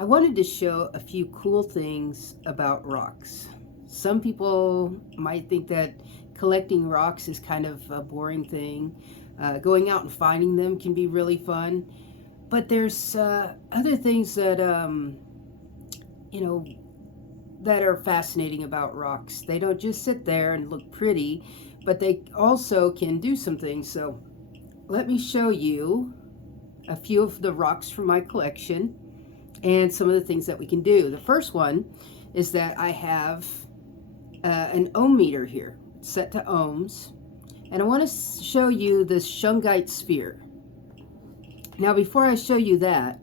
I wanted to show a few cool things about rocks. Some people might think that collecting rocks is kind of a boring thing. Going out and finding them can be really fun. But there's other things that, you know, that are fascinating about rocks. They don't just sit there and look pretty, but they also can do some things. So let me show you a few of the rocks from my collection and some of the things that we can do. The first one is that I have an ohm meter here set to ohms, and I want to show you this shungite sphere. Now before I show you that,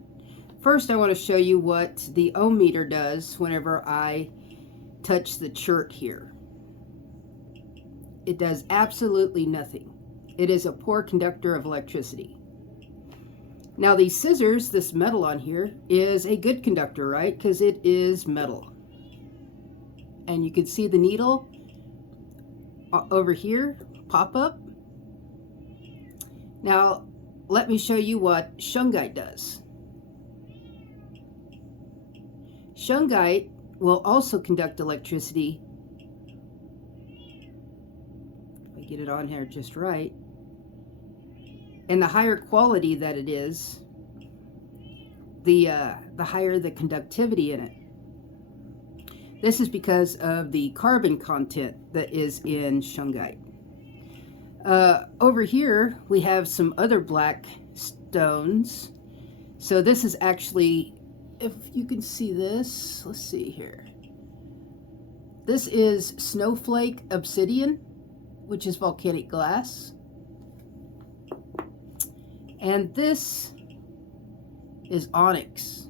first I want to show you what the ohm meter does whenever I touch the chert here. It does absolutely nothing. It is a poor conductor of electricity. Now these scissors, this metal on here, is a good conductor, right? Because it is metal. And you can see the needle over here pop up. Now let me show you what shungite does. Shungite will also conduct electricity. If I get it on here just right. And the higher quality that it is, the higher the conductivity in it. This is because of the carbon content that is in shungite. Over here, we have some other black stones. So this is actually, if you can see this, let's see here. This is snowflake obsidian, which is volcanic glass. And this is onyx.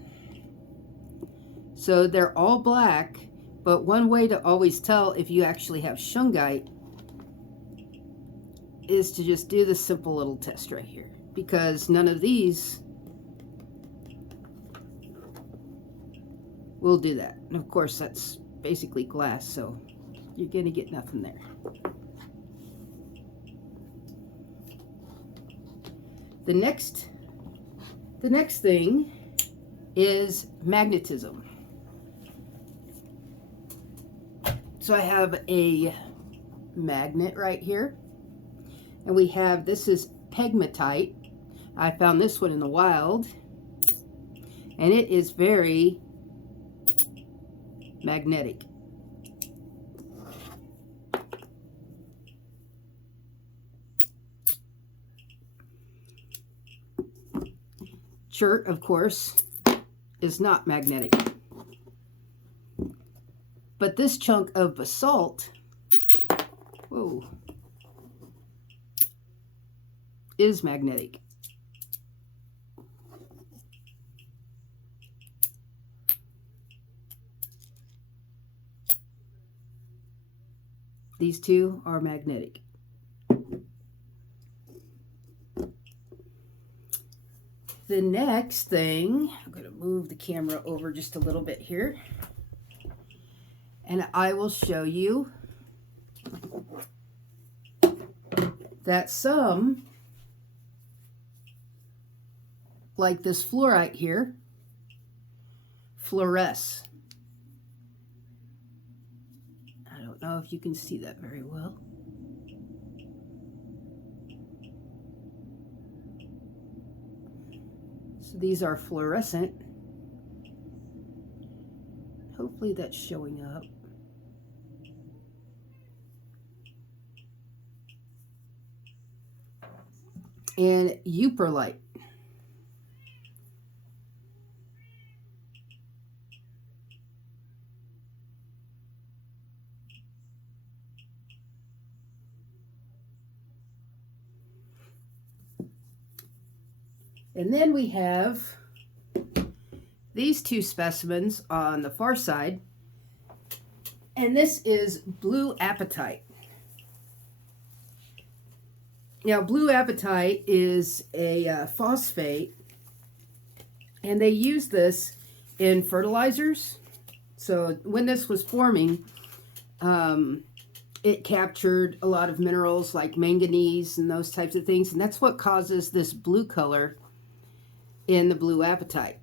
So they're all black, but one way to always tell if you actually have shungite is to just do this simple little test right here, because none of these will do that. And of course that's basically glass, so you're gonna get nothing there. The next thing is magnetism. So I have a magnet right here, and we have, this is pegmatite. I found this one in the wild, and it is very magnetic. Chert, of course, is not magnetic. But this chunk of basalt, whoa, is magnetic. These two are magnetic. The next thing, I'm going to move the camera over just a little bit here, and I will show you that some, like this fluorite here, fluoresce. I don't know if you can see that very well. So these are fluorescent. Hopefully that's showing up. And euperlite. And then we have these two specimens on the far side, and this is blue apatite. Now, blue apatite is a phosphate, and they use this in fertilizers. So when this was forming, it captured a lot of minerals like manganese and those types of things, and that's what causes this blue color in the blue apatite.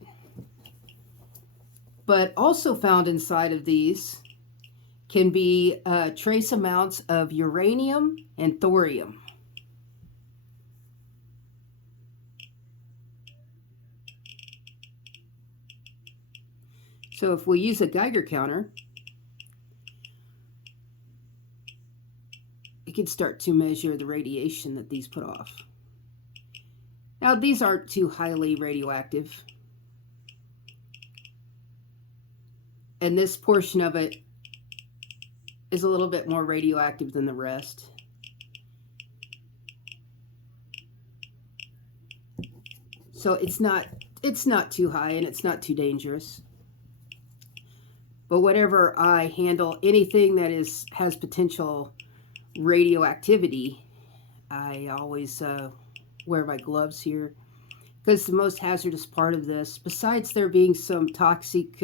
But also found inside of these can be trace amounts of uranium and thorium. So if we use a Geiger counter, it can start to measure the radiation that these put off. Now, these aren't too highly radioactive. And this portion of it is a little bit more radioactive than the rest. So it's not too high and it's not too dangerous. But whenever I handle anything that has potential radioactivity, I always wear my gloves here, because the most hazardous part of this, besides there being some toxic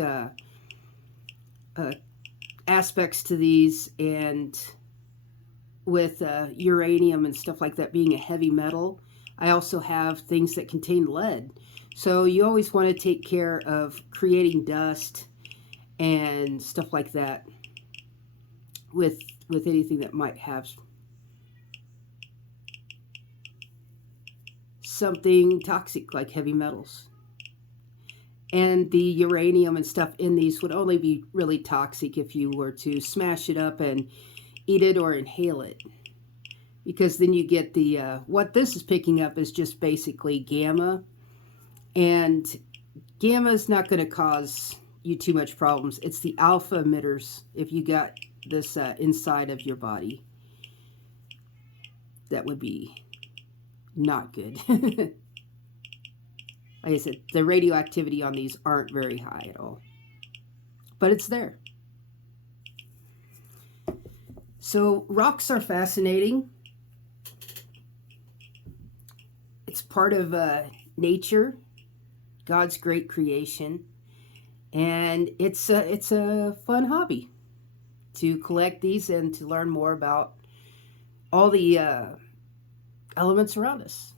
aspects to these, and with uranium and stuff like that being a heavy metal, I also have things that contain lead. So you always want to take care of creating dust and stuff like that with anything that might have something toxic like heavy metals. And the uranium and stuff in these would only be really toxic if you were to smash it up and eat it or inhale it, because then you get the what this is picking up is just basically gamma, and gamma is not going to cause you too much problems. It's the alpha emitters, if you got this inside of your body, that would be not good. Like I said, the radioactivity on these aren't very high at all, but it's there. So rocks are fascinating. It's part of nature, God's great creation, and it's a fun hobby to collect these and to learn more about all the elements around us.